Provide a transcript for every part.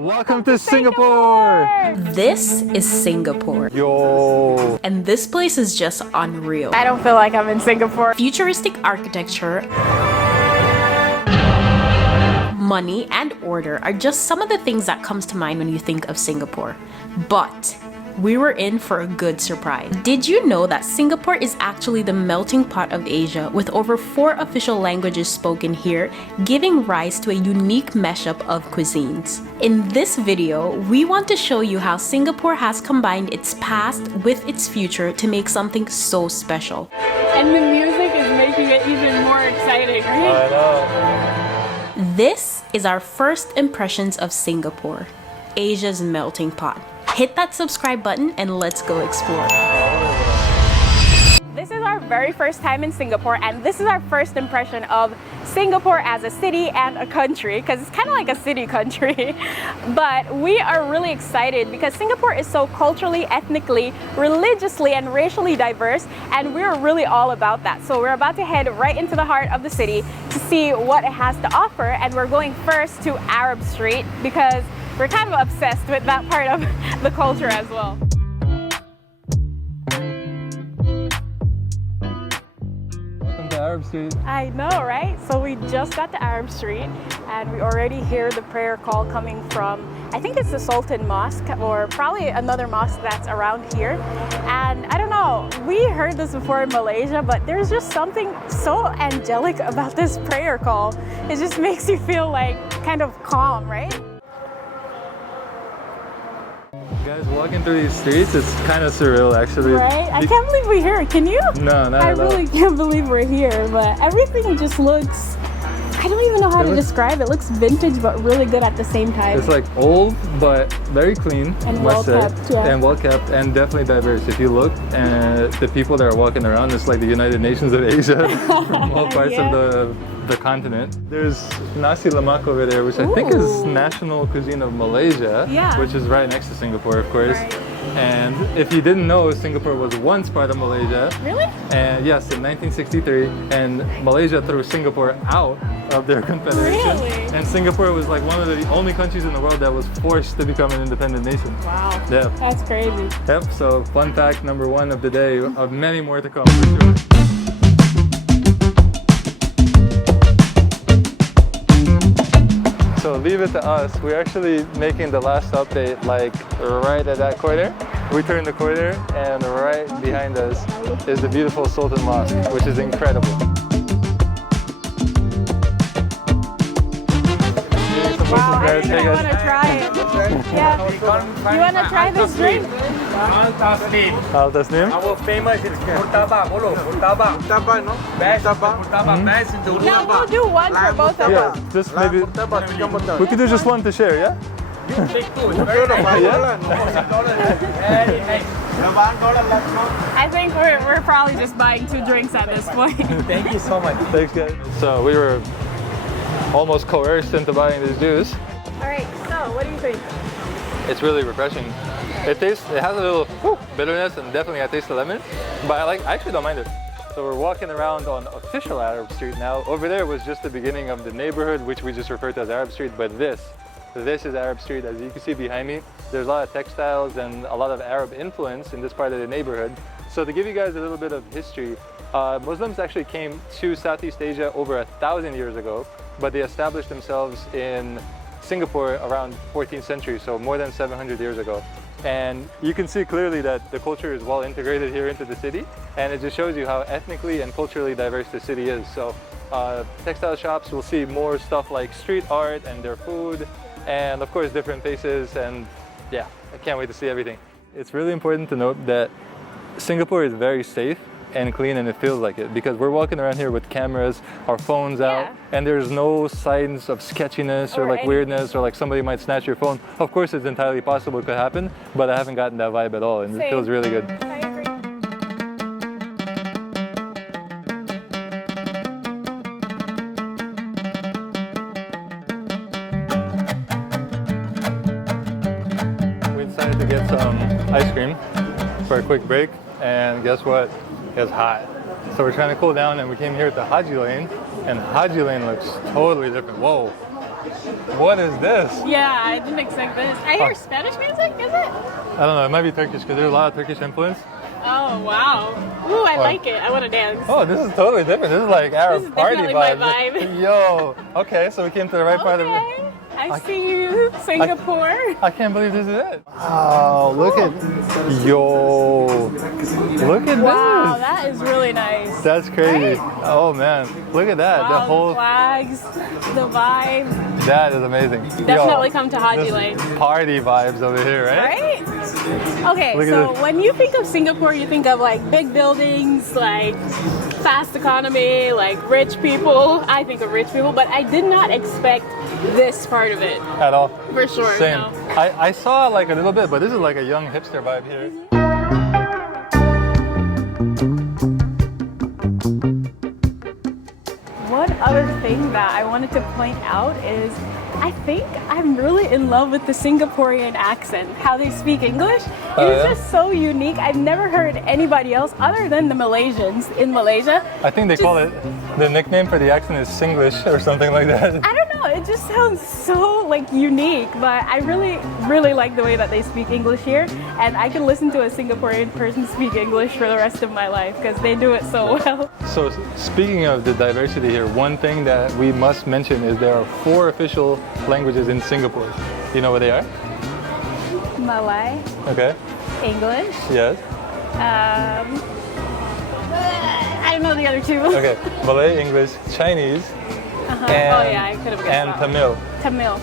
Welcome to Singapore! This is Singapore. Yo! And this place is just unreal. I don't feel like I'm in Singapore. Futuristic architecture, money, and order are just some of the things that comes to mind when you think of Singapore. But we were in for a good surprise. Did you know that Singapore is actually the melting pot of Asia, with over 4 official languages spoken here, giving rise to a unique mashup of cuisines? In this video, we want to show you how Singapore has combined its past with its future to make something so special. And the music is making it even more exciting, right? I know. This is our first impressions of Singapore, Asia's melting pot. Hit that subscribe button and let's go explore. This is our very first time in Singapore, and this is our first impression of Singapore as a city and a country, because it's kind of like a city country. But we are really excited because Singapore is so culturally, ethnically, religiously, and racially diverse, and we're really all about that. So we're about to head right into the heart of the city to see what it has to offer, and we're going first to Arab Street because we're kind of obsessed with that part of the culture as well. Welcome to Arab Street. I know, right? So we just got to Arab Street and we already hear the prayer call coming from, I think it's the Sultan Mosque or probably another mosque that's around here. And I don't know, we heard this before in Malaysia, but there's just something so angelic about this prayer call. It just makes you feel like kind of calm, right? Guys, walking through these streets, it's kind of surreal actually. Right? I can't believe we're here. Can you? No, not I at all. really can't believe we're here, but everything just looks, I don't even know how to describe it. It looks vintage but really good at the same time. It's like old but very clean, And must say. well-kept, yeah. And well kept and definitely diverse. If you look and the people that are walking around, it's like the United Nations of Asia from all parts Yeah. of the continent. There's nasi lemak over there, which I think is Ooh. national cuisine of Malaysia, Yeah. which is right next to Singapore, of course. Right. And if you didn't know, Singapore was once part of Malaysia. Really? And yes, in 1963, and Malaysia threw Singapore out of their confederation. Really? And Singapore was like one of the only countries in the world that was forced to become an independent nation. Wow. Yeah. That's crazy. Yep, so fun fact number 1 of the day, of many more to come for sure. So leave it to us. We're actually making the last update like right at that corner. We turn the corner and right behind us is the beautiful Sultan Mosque, which is incredible. Wow, I think I want to try it. Yeah. You want to try this drink? Al Tasnim? Our famous is murtabak, bolo. Murtabak, no? Best, murtabak, best in the world. Yeah, we'll do one for both of Yeah, us. just maybe, we could do just one to share, yeah? Take two. It's very nice. Very nice. I think we're probably just buying 2 drinks at this point. Thank you so much. Thanks guys. So we were almost coerced into buying this juice. Alright, so what do you think? It's really refreshing. It has a little bitterness and definitely a taste of lemon, but I actually don't mind it. So we're walking around on official Arab Street now. Over there was just the beginning of the neighborhood, which we just referred to as Arab Street, but this is Arab Street. As you can see behind me, there's a lot of textiles and a lot of Arab influence in this part of the neighborhood. So to give you guys a little bit of history, Muslims actually came to Southeast Asia over 1,000 years ago, but they established themselves in Singapore around 14th century, so more than 700 years ago. And you can see clearly that the culture is well integrated here into the city, and it just shows you how ethnically and culturally diverse the city is. So textile shops will see more stuff like street art and their food, and of course different faces, and yeah, I can't wait to see everything. It's really important to note that Singapore is very safe and clean, and it feels like it because we're walking around here with cameras, our phones out, and there's no signs of sketchiness or like weirdness or like somebody might snatch your phone. Of course it's entirely possible, it could happen, but I haven't gotten that vibe at all, and it feels really good. I agree. We decided to get some ice cream for a quick break, and guess what? It's hot. So we're trying to cool down, and we came here to Haji Lane, and Haji Lane looks totally different. Whoa, What is this? Yeah, I didn't expect this. I hear Spanish music, is it? I don't know, it might be Turkish because there's a lot of Turkish influence. Oh, wow. Ooh, I like it. I want to dance. Oh, this is totally different. This is like Arab This is party definitely my vibe. vibe. Yo, okay, so we came to the right part of it. Okay. I see you, Singapore. I can't believe this is it. Wow, look at, yo, look at Wow, this. that is really nice. That's crazy. Right? Oh man, look at that. Wow, The whole, flags, the vibe. that is amazing. Definitely Yo, come to Haji this Lane. Party vibes over here, right? Right? Okay, Look at so this. when you think of Singapore, you think of like big buildings, like fast economy, like rich people. I think of rich people, but I did not expect this part of it. At all. For sure. Same. No. I saw like a little bit, but this is like a young hipster vibe here. One other thing that I wanted to point out is I think I'm really in love with the Singaporean accent, how they speak English. Oh, It's yeah? just so unique. I've never heard anybody else other than the Malaysians in Malaysia. I think they call it, the nickname for the accent is Singlish or something like that. I don't know, it just sounds so like unique, but I really like the way that they speak English here, and I can listen to a Singaporean person speak English for the rest of my life because they do it so well. So speaking of the diversity here, one thing that we must mention is there are 4 official languages in Singapore. You know what they are? Malay, Okay. English, Yes. I don't know the other two. Okay. Malay, English, Chinese, Oh and, yeah, I could have guessed and that. Tamil, Tamil.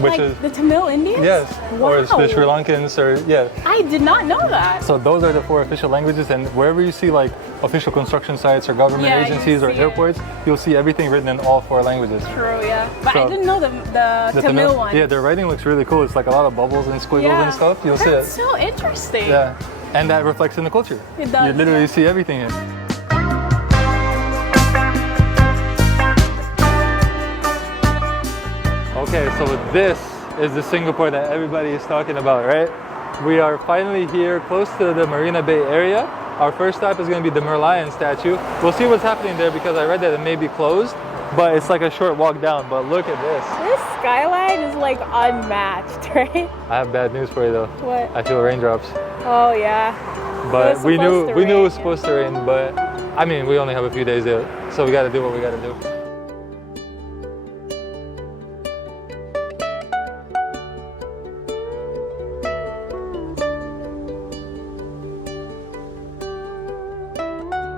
which Like is the Tamil Indians? yes, Wow. or the Sri Lankans, or yeah. I did not know that. So those are the 4 official languages, and wherever you see like official construction sites or government Yeah, you agencies or see it. airports, you'll see everything written in all 4 languages. True, yeah. But I So, didn't know the Tamil one. Yeah, their writing looks really cool. It's like a lot of bubbles and squiggles and stuff. You'll see it. That's so interesting. Yeah, and that reflects in the culture. It does, You literally yeah. see everything here. Okay, so this is the Singapore that everybody is talking about, right? We are finally here close to the Marina Bay area. Our first stop is going to be the Merlion statue. We'll see what's happening there because I read that it may be closed, but it's like a short walk down. But look at this. This skyline is like unmatched, right? I have bad news for you though. What? I feel raindrops. Oh yeah. But was we supposed knew to it was rain, supposed to rain, but I mean we only have a few days there, so we got to do what we got to do.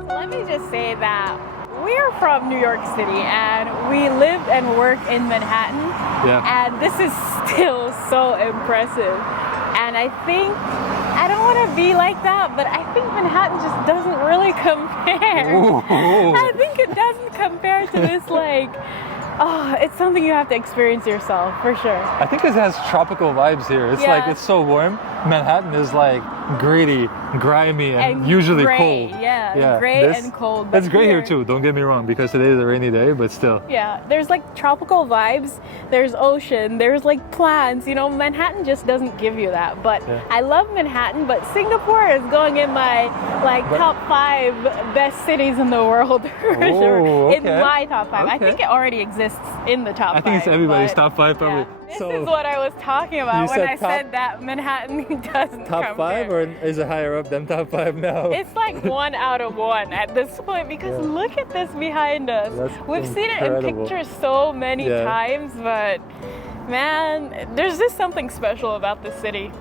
Let me just say that we're from New York City and we live and work in Manhattan. Yeah. And this is still so impressive. And I think, I don't want to be like that, but I think Manhattan just doesn't really compare. Ooh. I think it doesn't compare to this, like, oh, it's something you have to experience yourself, for sure. I think it has tropical vibes here. It's Yeah. like it's so warm. Manhattan is like gritty, grimy, and usually gray, cold. Yeah, gray and cold. But It's gray here too, don't get me wrong, because today is a rainy day, but still. Yeah, there's like tropical vibes, there's ocean, there's like plants, you know, Manhattan just doesn't give you that. But Yeah. I love Manhattan, but Singapore is going in my like top 5 best cities in the world for sure. Oh, In okay. my top 5. I Okay. think it already exists in the top 5. I think it's everybody's but, top 5 probably. yeah. This So, is what I was talking You about when said I top- said that Manhattan doesn't top compare. 5, or is it higher up than top 5 now? It's like 1 out of 1 at this point because Yeah. look at this behind us. That's We've seen it in incredible. pictures so many Yeah. times, but man, there's just something special about this city.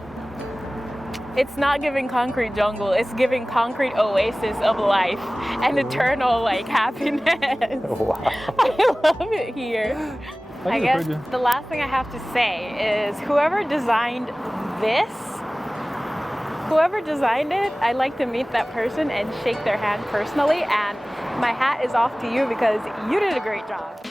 It's not giving concrete jungle, it's giving concrete oasis of life and eternal like happiness. Wow. I love it here. I think guess it's pretty- the last thing I have to say is whoever designed this, whoever designed it, I'd like to meet that person and shake their hand personally, and my hat is off to you because you did a great job.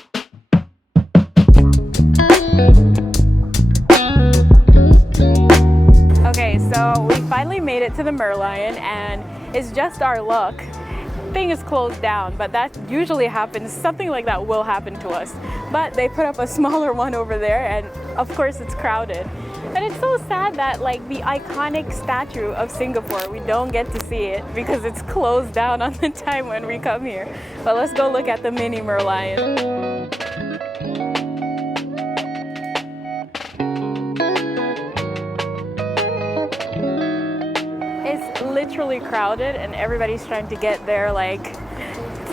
Okay, so we finally made it to the Merlion and it's just our luck. Thing is closed down, but that usually happens. Something like that will happen to us. But they put up a smaller one over there and of course it's crowded. And it's so sad that like the iconic statue of Singapore, we don't get to see it because it's closed down on the time when we come here. But let's go look at the mini Merlion. really crowded and everybody's trying to get their like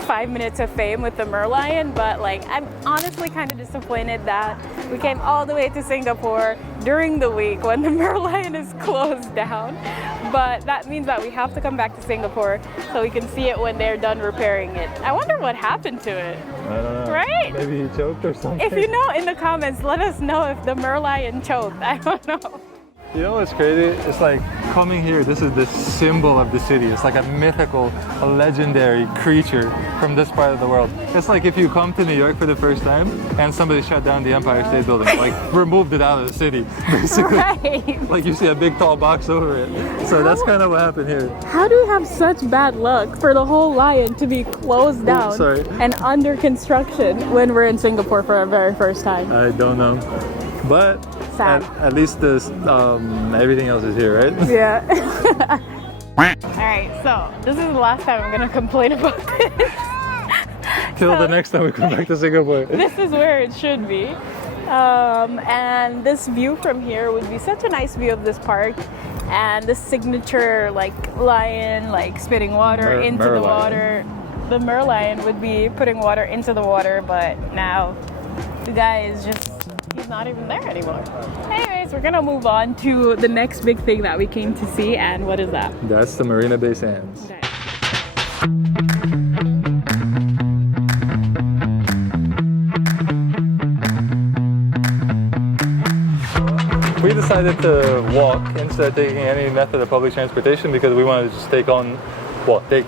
5 minutes of fame with the Merlion, but like I'm honestly kind of disappointed that we came all the way to Singapore during the week when the Merlion is closed down. But that means that we have to come back to Singapore so we can see it when they're done repairing it. I wonder what happened to it. I don't know. Right? Maybe he choked or something. If you know in the comments, let us know if the Merlion choked. I don't know. You know what's crazy? It's like coming here, this is the symbol of the city. It's like a mythical, a legendary creature from this part of the world. It's like if you come to New York for the first time and somebody shut down the Empire State Building, like removed it out of the city, basically. Right. Like you see a big tall box over it. So that's kind of what happened here. How do you have such bad luck for the whole Lion to be closed down and under construction when we're in Singapore for our very first time? I don't know. But at least this, everything else is here, right? Yeah. Alright, so this is the last time I'm gonna complain about this. Till the next time we come back to Singapore. This is where it should be. And this view from here would be such a nice view of this park. And this signature like lion like spitting water into the water. The Merlion would be putting water into the water, but now the guy is just, he's not even there anymore. Anyways, we're gonna move on to the next big thing that we came to see, and what is that? That's the Marina Bay Sands. Okay. We decided to walk instead of taking any method of public transportation because we wanted to just take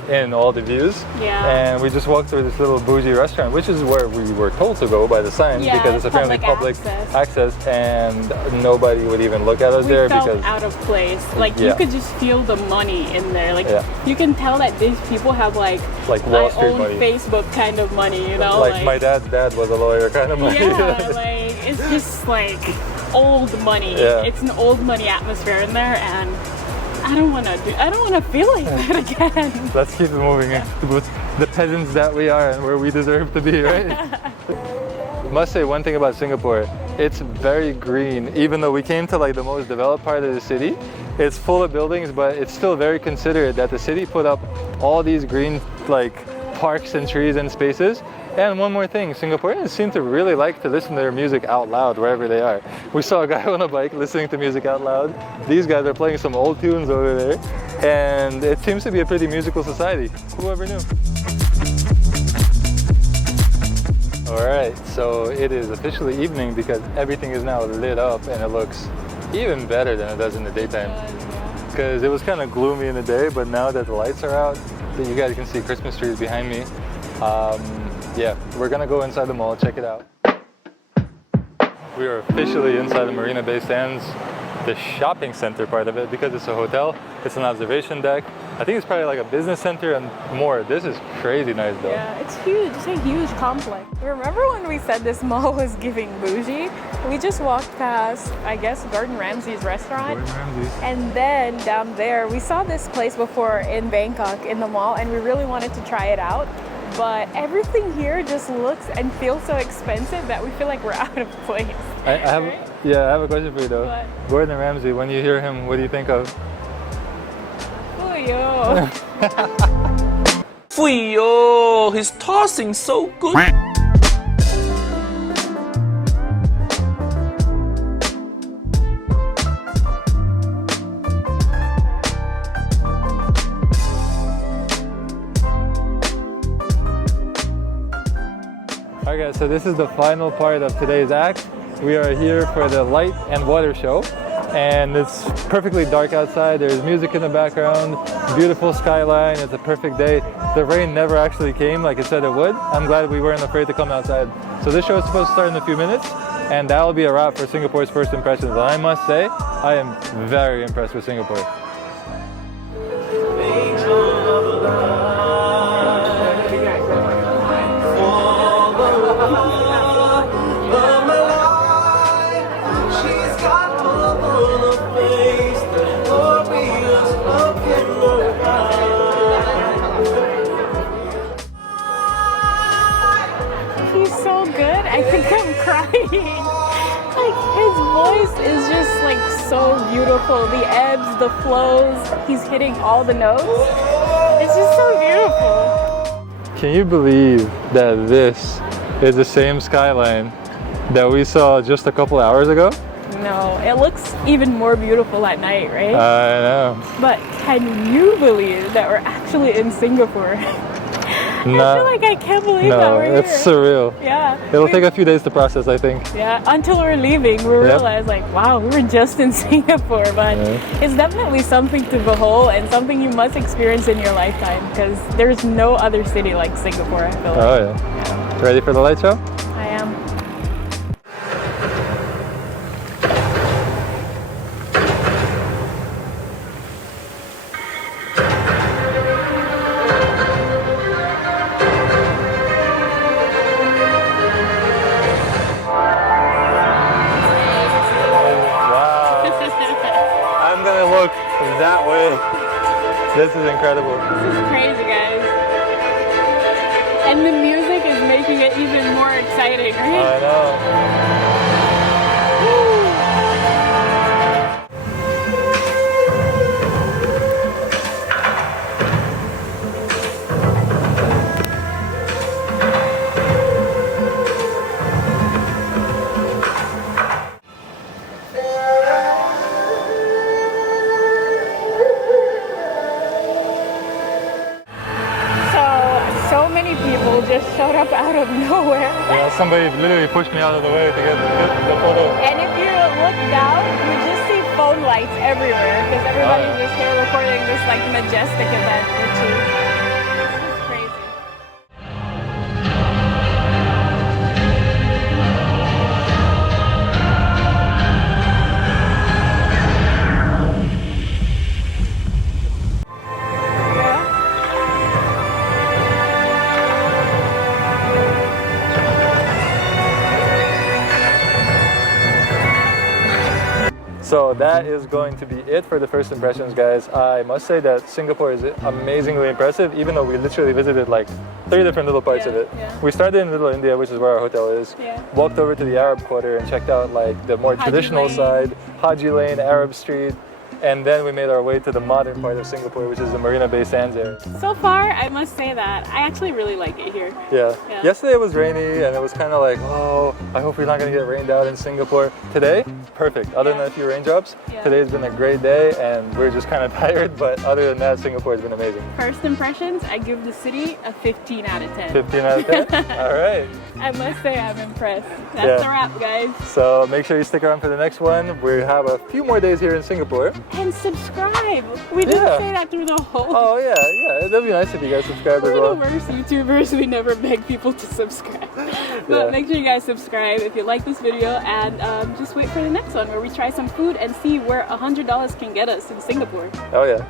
in all the views. Yeah. And we just walked through this little bougie restaurant, which is where we were told to go by the sign, because it's apparently public access and nobody would even look at us there because out of place. Like you could just feel the money in there. Like you can tell that these people have like Wall Street money, Facebook kind of money, you know? Like my dad's dad was a lawyer kind of money. Yeah, like it's just like old money. Yeah. It's an old money atmosphere in there, and I don't want to feel like that again. Let's keep it moving with the peasants that we are and where we deserve to be, right? Must say one thing about Singapore, it's very green. Even though we came to like the most developed part of the city, it's full of buildings, but it's still very considerate that the city put up all these green like parks and trees and spaces. And one more thing, Singaporeans seem to really like to listen to their music out loud wherever they are. We saw a guy on a bike listening to music out loud. These guys are playing some old tunes over there. And it seems to be a pretty musical society. Whoever knew? Alright, so it is officially evening because everything is now lit up and it looks even better than it does in the daytime. Because it was kind of gloomy in the day, but now that the lights are out, you guys can see Christmas trees behind me. Yeah, we're gonna go inside the mall, check it out. We are officially inside the Marina Bay Sands, the shopping center part of it, because it's a hotel, it's an observation deck. I think it's probably like a business center and more. This is crazy nice though. Yeah, it's huge, it's a huge complex. Remember when we said this mall was giving bougie? We just walked past, I guess, Gordon Ramsay's restaurant. Gordon Ramsay's. And then down there, we saw this place before in Bangkok in the mall and we really wanted to try it out. But everything here just looks and feels so expensive that we feel like we're out of place. I have a question for you though. What? Gordon Ramsay, when you hear him, what do you think of? Fuyo. Fuyo, he's tossing so good. Alright guys, so this is the final part of today's act. We are here for the light and water show. And it's perfectly dark outside, there's music in the background, beautiful skyline, it's a perfect day. The rain never actually came like it said it would. I'm glad we weren't afraid to come outside. So this show is supposed to start in a few minutes, and that will be a wrap for Singapore's first impressions. And I must say, I am very impressed with Singapore. He's so good. I think I'm crying. Like his voice is just like so beautiful. The ebbs, the flows, he's hitting all the notes. It's just so beautiful. Can you believe that this is the same skyline that we saw just a couple hours ago? No, it looks even more beautiful at night, right? I know. But can you believe that we're actually in Singapore? I feel like I can't believe that we're here. No, it's surreal. Yeah. It'll take a few days to process, I think. Yeah, until we're leaving, we realize like, wow, we were just in Singapore, but it's definitely something to behold and something you must experience in your lifetime because there's no other city like Singapore, I feel like. Oh yeah. Ready for the light show? I am. That way. This is incredible. This is crazy, guys. And the music is making it even more exciting, right? I know. Just showed up out of nowhere. Yeah, somebody literally pushed me out of the way to get the photo. And if you look down, you just see phone lights everywhere because everybody's just here recording this like majestic event, which is crazy. So that is going to be it for the first impressions, guys. I must say that Singapore is amazingly impressive, even though we literally visited like 3 different little parts of it. Yeah. We started in Little India, which is where our hotel is. Yeah. Walked over to the Arab Quarter and checked out like the more traditional side, Haji Lane, Arab Street. And then we made our way to the modern part of Singapore, which is the Marina Bay Sands area. So far, I must say that I actually really like it here. Yeah. Yesterday it was rainy and it was kind of like, oh, I hope we're not going to get rained out in Singapore. Today, perfect. Other than a few raindrops, today's been a great day and we're just kind of tired. But other than that, Singapore has been amazing. First impressions, I give the city a 15 out of 10. 15 out of 10? All right. I must say I'm impressed. That's a wrap, guys. So make sure you stick around for the next one. We have a few more days here in Singapore. And subscribe. We didn't say that through the whole. Oh yeah. That'd be nice if you guys subscribe as well. We're the worst YouTubers. We never beg people to subscribe. But make sure you guys subscribe if you like this video, and just wait for the next one where we try some food and see where $100 can get us in Singapore. Oh yeah.